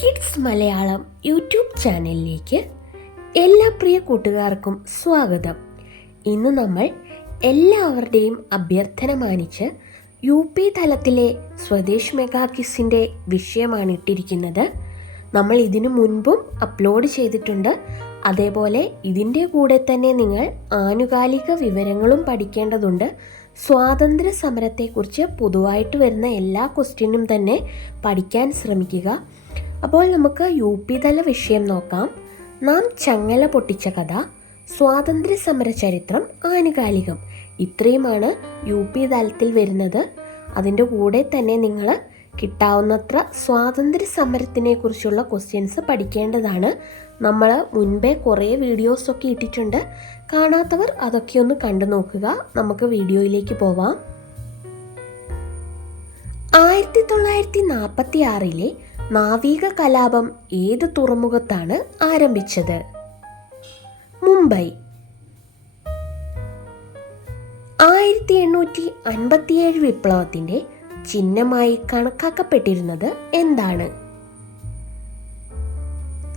Kids Malayalam YouTube ചാനലിലേക്ക് എല്ലാ പ്രിയ കൂട്ടുകാർക്കും സ്വാഗതം. ഇന്ന് നമ്മൾ എല്ലാവരുടെയും അഭ്യർത്ഥന മാനിച്ച് UP തലത്തിലെ സ്വദേശ് മെഗാ ക്വിസിൻ്റെ വിഷയമാണ് ഇട്ടിരിക്കുന്നത്. നമ്മൾ ഇതിനു മുൻപും അപ്ലോഡ് ചെയ്തിട്ടുണ്ട്. അതേപോലെ ഇതിൻ്റെ കൂടെ തന്നെ നിങ്ങൾ ആനുകാലിക വിവരങ്ങളും പഠിക്കേണ്ടതുണ്ട്. സ്വാതന്ത്ര്യ സമരത്തെക്കുറിച്ച് പൊതുവായിട്ട് വരുന്ന എല്ലാ ക്വസ്റ്റ്യനും തന്നെ പഠിക്കാൻ ശ്രമിക്കുക. അപ്പോൾ നമുക്ക് UP തല വിഷയം നോക്കാം. നാം ചങ്ങല പൊട്ടിച്ച കഥ, സ്വാതന്ത്ര്യ സമര ചരിത്രം, ആനുകാലികം, ഇത്രയുമാണ് UP തലത്തിൽ വരുന്നത്. അതിൻ്റെ കൂടെ തന്നെ നിങ്ങൾ കിട്ടാവുന്നത്ര സ്വാതന്ത്ര്യ സമരത്തിനെ കുറിച്ചുള്ള ക്വസ്റ്റ്യൻസ് പഠിക്കേണ്ടതാണ്. നമ്മൾ മുൻപേ കുറേ വീഡിയോസൊക്കെ ഇട്ടിട്ടുണ്ട്. കാണാത്തവർ അതൊക്കെ ഒന്ന് കണ്ടു നോക്കുക. നമുക്ക് വീഡിയോയിലേക്ക് പോവാം. 1946 നാവിക കലാപം ഏത് തുറമുഖത്താണ് ആരംഭിച്ചത്? മുംബൈ. 1857 വിപ്ലവത്തിന്റെ ചിഹ്നമായി കണക്കാക്കപ്പെട്ടിരുന്നത് എന്താണ്?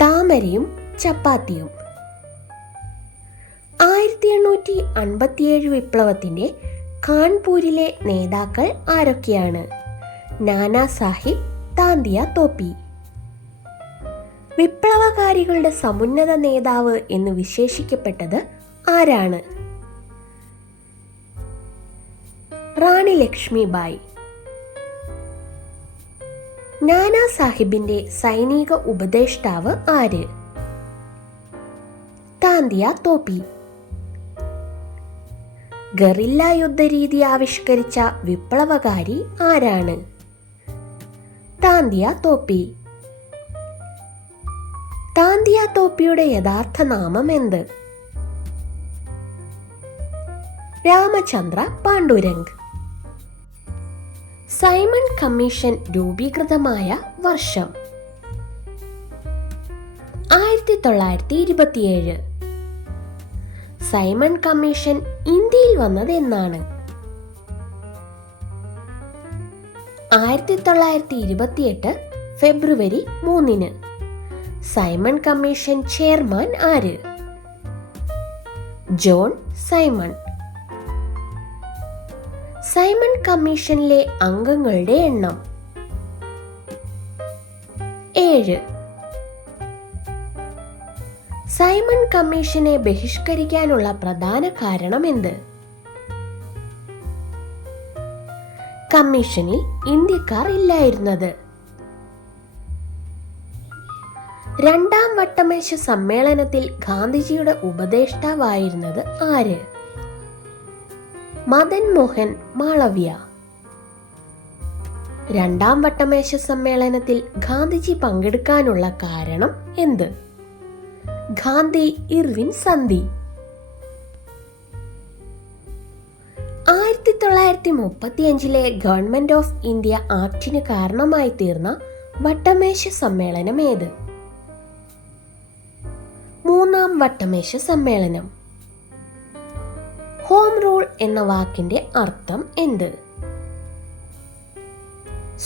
താമരയും ചപ്പാത്തിയും. 1857 വിപ്ലവത്തിന്റെ കാൺപൂരിലെ നേതാക്കൾ ആരൊക്കെയാണ്? നാനാ സാഹിബ്, താന്തിയ തോപ്പി. വിപ്ലവകാരികളുടെ സമുന്നത നേതാവ് എന്ന് വിശേഷിക്കപ്പെട്ടത് ആരാണ്? റാണി ലക്ഷ്മിബായി. നാനാ സാഹിബിന്റെ സൈനിക ഉപദേഷ്ടാവ് ആര്? താന്തിയ തോപ്പി. ഗറില്ല യുദ്ധരീതി ആവിഷ്കരിച്ച വിപ്ലവകാരി ആരാണ്? താന്തിയ തോപ്പി. താന്തിയ തോപ്പിയുടെ യഥാർത്ഥ നാമം എന്ത്? രാമചന്ദ്ര പാണ്ഡുരംഗ്. സൈമൺ കമ്മീഷൻ രൂപീകൃതമായ വർഷം? 1927. സൈമൺ കമ്മീഷൻ ഇന്ത്യയിൽ വന്നത് എന്നാണ്? 1928 ഫെബ്രുവരി 3. സൈമൺ കമ്മീഷൻ ചെയർമാൻ ആര്? John Simon. സൈമൺ കമ്മീഷനിലെ അംഗങ്ങളുടെ എണ്ണം? 7. സൈമൺ കമ്മീഷനെ ബഹിഷ്കരിക്കാനുള്ള പ്രധാന കാരണം എന്ത്? കമ്മീഷനിൽ ഇന്ത്യക്കാർ ഇല്ലായിരുന്നത്. രണ്ടാം വട്ടമേശ സമ്മേളനത്തിൽ ഗാന്ധിജിയുടെ ഉപദേഷ്ടാവായിരുന്നത് ആര്? മദൻ മോഹൻ മാളവ്യ. രണ്ടാം വട്ടമേശ സമ്മേളനത്തിൽ ഗാന്ധിജി പങ്കെടുക്കാനുള്ള കാരണം എന്ത്? ഗാന്ധി ഇർവിൻ സന്ധി. 1935 ഗവൺമെന്റ് ഓഫ് ഇന്ത്യ ആക്ടിന് കാരണമായി തീർന്ന വട്ടമേശ സമ്മേളനം ഏത്? മൂന്നാം വട്ടമേശ സമ്മേളനം. ഹോം റൂൾ എന്ന വാക്കിന്റെ അർത്ഥം എന്ത്?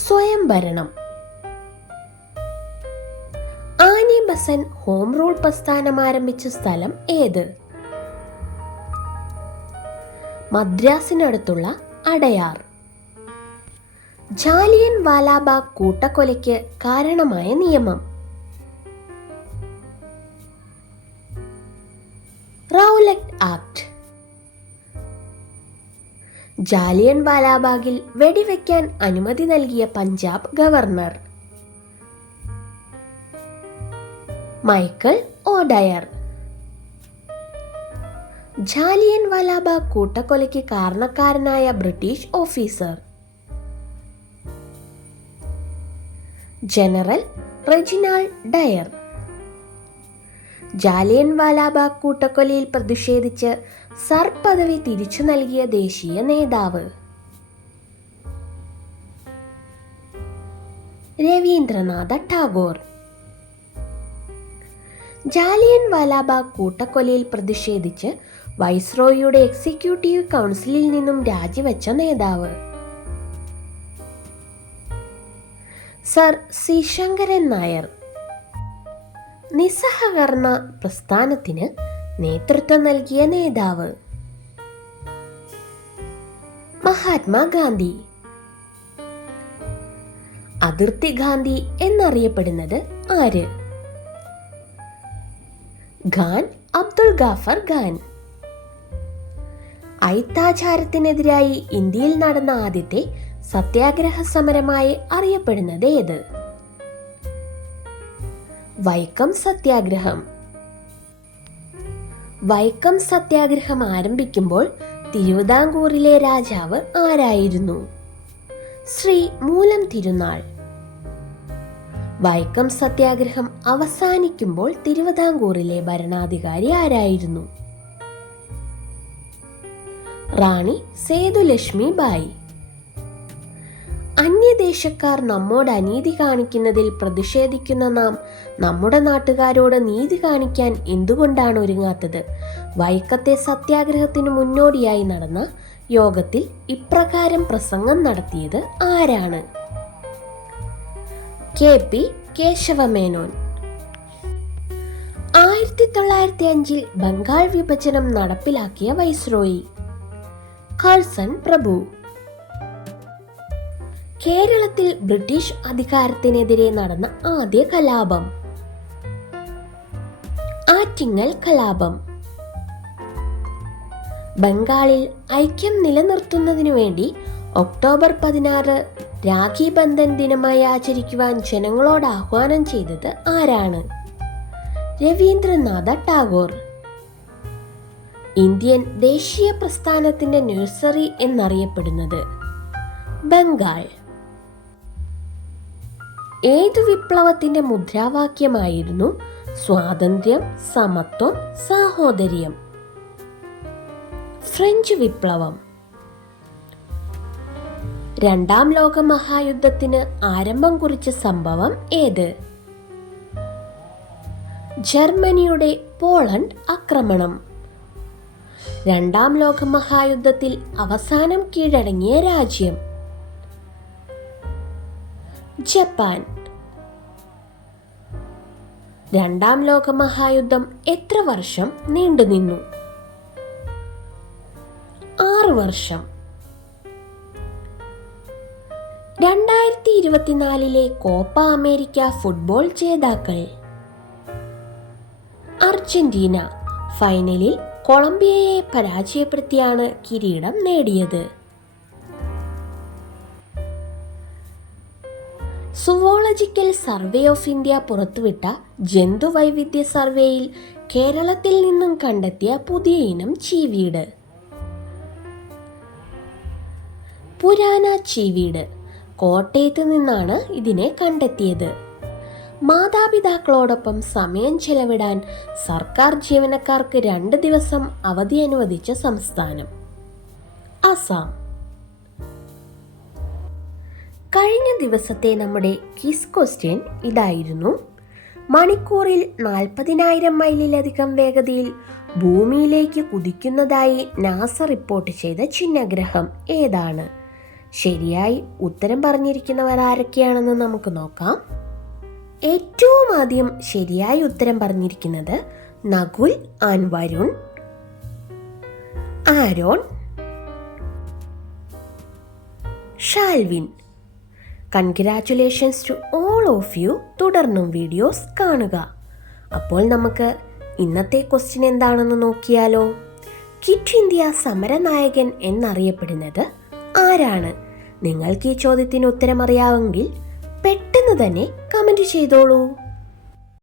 സ്വയംഭരണം. ആനി ബസന്റ് ഹോം റൂൾ പ്രസ്ഥാനം ആരംഭിച്ച സ്ഥലം ഏത്? മദ്രാസിനടുത്തുള്ള അടയാർ. ജാലിയൻ വാലാബാഗ് കൂട്ടക്കൊലയ്ക്ക് കാരണമായ നിയമം? Rowlatt Act. ജാലിയൻ വാലാബാഗിൽ വെടിവെക്കാൻ അനുമതി നൽകിയ Punjab governor? Michael O'Dwyer. Jallian Walabagh കൂട്ടക്കൊലയ്ക്ക് കാരണക്കാരനായ British officer? General Reginald Dyer. Jallian Walabagh കൂട്ടക്കൊലയിൽ പ്രതിഷേധിച്ച് സർ പദവി തിരിച്ചു നൽകിയ ദേശീയ നേതാവ്? രവീന്ദ്രനാഥ ടാഗോർ. ജാലിയൻ വാലാബാഗ് കൂട്ടക്കൊലയിൽ പ്രതിഷേധിച്ച് വൈസ്രോയിയുടെ എക്സിക്യൂട്ടീവ് കൗൺസിലിൽ നിന്നും രാജിവെച്ച നേതാവ്? Sir C Sankaran Nair. നിസ്സഹകരണ പ്രസ്ഥാനത്തിന് നേതൃത്വം നൽകിയ നേതാവ്? മഹാത്മാഗാന്ധി. അതിർത്തി ഗാന്ധി എന്നറിയപ്പെടുന്നത് ആര്? ഖാൻ അബ്ദുൾ ഗാഫർ ഖാൻ. അയിത്താചാരത്തിനെതിരായി ഇന്ത്യയിൽ നടന്ന ആദ്യത്തെ സത്യാഗ്രഹ സമരമായി അറിയപ്പെടുന്നത് ഏത്? വൈക്കം സത്യാഗ്രഹം. വൈക്കം സത്യാഗ്രഹം ആരംഭിക്കുമ്പോൾ തിരുവിതാംകൂറിലെ രാജാവ് ആരായിരുന്നു? ശ്രീ മൂലം തിരുനാൾ. വൈക്കം സത്യാഗ്രഹം അവസാനിക്കുമ്പോൾ തിരുവിതാംകൂറിലെ ഭരണാധികാരി ആരായിരുന്നു? റാണി സേതുലക്ഷ്മി ബായി. അന്യദേശക്കാർ നമ്മോട് അനീതി കാണിക്കുന്നതിൽ പ്രതിഷേധിക്കുന്ന നാം നമ്മുടെ നാട്ടുകാരോട് നീതി കാണിക്കാൻ എന്തുകൊണ്ടാണ് ഒരുങ്ങാത്തത്? വൈക്കത്തെ സത്യാഗ്രഹത്തിന് മുന്നോടിയായി നടന്ന യോഗത്തിൽ ഇപ്രകാരം പ്രസംഗം നടത്തിയത് ആരാണ്? KP കേശവമേനോൻ. 1905 ബംഗാൾ വിഭജനം നടപ്പിലാക്കിയ വൈസ്രോയി? കഴ്സൺ പ്രഭു. കേരളത്തിൽ ബ്രിട്ടീഷ് അധികാരത്തിനെതിരെ നടന്ന ആദ്യ കലാപം? ആറ്റിങ്ങൽ കലാപം. ബംഗാളിൽ ഐക്യം നിലനിർത്തുന്നതിനു വേണ്ടി ഒക്ടോബർ 16 രാഖി ബന്ധൻ ദിനമായി ആചരിക്കുവാൻ ജനങ്ങളോട് ആഹ്വാനം ചെയ്തത് ആരാണ്? രവീന്ദ്രനാഥ ടാഗോർ. ഇന്ത്യൻ ദേശീയ പ്രസ്ഥാനത്തിന്റെ നഴ്സറി എന്നറിയപ്പെടുന്നത്? ബംഗാൾ. ഏതു വിപ്ലവത്തിന്റെ മുദ്രാവാക്യമായിരുന്നു സ്വാതന്ത്ര്യം, സമത്വം, സാഹോദര്യം? ഫ്രഞ്ച് വിപ്ലവം. രണ്ടാം ലോക മഹായുദ്ധത്തിന് ആരംഭം കുറിച്ച സംഭവം ഏത്? ജർമ്മനിയുടെ പോളണ്ട് ആക്രമണം. രണ്ടാം ലോക മഹായുദ്ധത്തിൽ അവസാനം കീഴടങ്ങിയ രാജ്യം? ജപ്പാൻ. രണ്ടാം ലോക മഹായുദ്ധം എത്ര വർഷം നീണ്ടുനിന്നു? 6 വർഷം. 2024 കോപ്പ അമേരിക്ക ഫുട്ബോൾ ജേതാക്കൾ? അർജന്റീന. ഫൈനലിൽ കൊളംബിയയെ പരാജയപ്പെടുത്തിയാണ് കിരീടം നേടിയത്. സുവോളജിക്കൽ സർവേ ഓഫ് ഇന്ത്യ പുറത്തുവിട്ട ജന്തുവൈവിധ്യ സർവേയിൽ കേരളത്തിൽ നിന്നും കണ്ടെത്തിയ പുതിയ ഇനം ചീവീട്? പുരാന ചീവീട്. കോട്ടയത്ത് നിന്നാണ് ഇതിനെ കണ്ടെത്തിയത്. മാതാപിതാക്കളോടൊപ്പം സമയം ചെലവിടാൻ സർക്കാർ ജീവനക്കാർക്ക് 2 ദിവസം അവധി അനുവദിച്ച സംസ്ഥാനം? അസം. കഴിഞ്ഞ ദിവസത്തെ നമ്മുടെ ക്വിസ് ക്വസ്റ്റ്യൻ ഇതായിരുന്നു: മണിക്കൂറിൽ 40,000 മൈലിലധികം വേഗതയിൽ ഭൂമിയിലേക്ക് കുതിക്കുന്നതായി നാസ റിപ്പോർട്ട് ചെയ്ത ചിഹ്നഗ്രഹം ഏതാണ്? ശരിയായി ഉത്തരം പറഞ്ഞിരിക്കുന്നവർ ആരൊക്കെയാണെന്ന് നമുക്ക് നോക്കാം. ഏറ്റവും ആദ്യം ശരിയായി ഉത്തരം പറഞ്ഞിരിക്കുന്നത് Nakul and Varun, Aaron, Shalvin. Congratulations to all of you. തുടർന്നും വീഡിയോസ് കാണുക. അപ്പോൾ നമുക്ക് ഇന്നത്തെ ക്വസ്റ്റ്യൻ എന്താണെന്ന് നോക്കിയാലോ. ക്വിറ്റ് ഇന്ത്യ സമരനായകൻ എന്നറിയപ്പെടുന്നത് ആരാണ്? നിങ്ങൾക്ക് ഈ ചോദ്യത്തിന് ഉത്തരം അറിയാമെങ്കിൽ പെട്ടെന്ന് തന്നെ കമൻറ്റ് ചെയ്തോളൂ.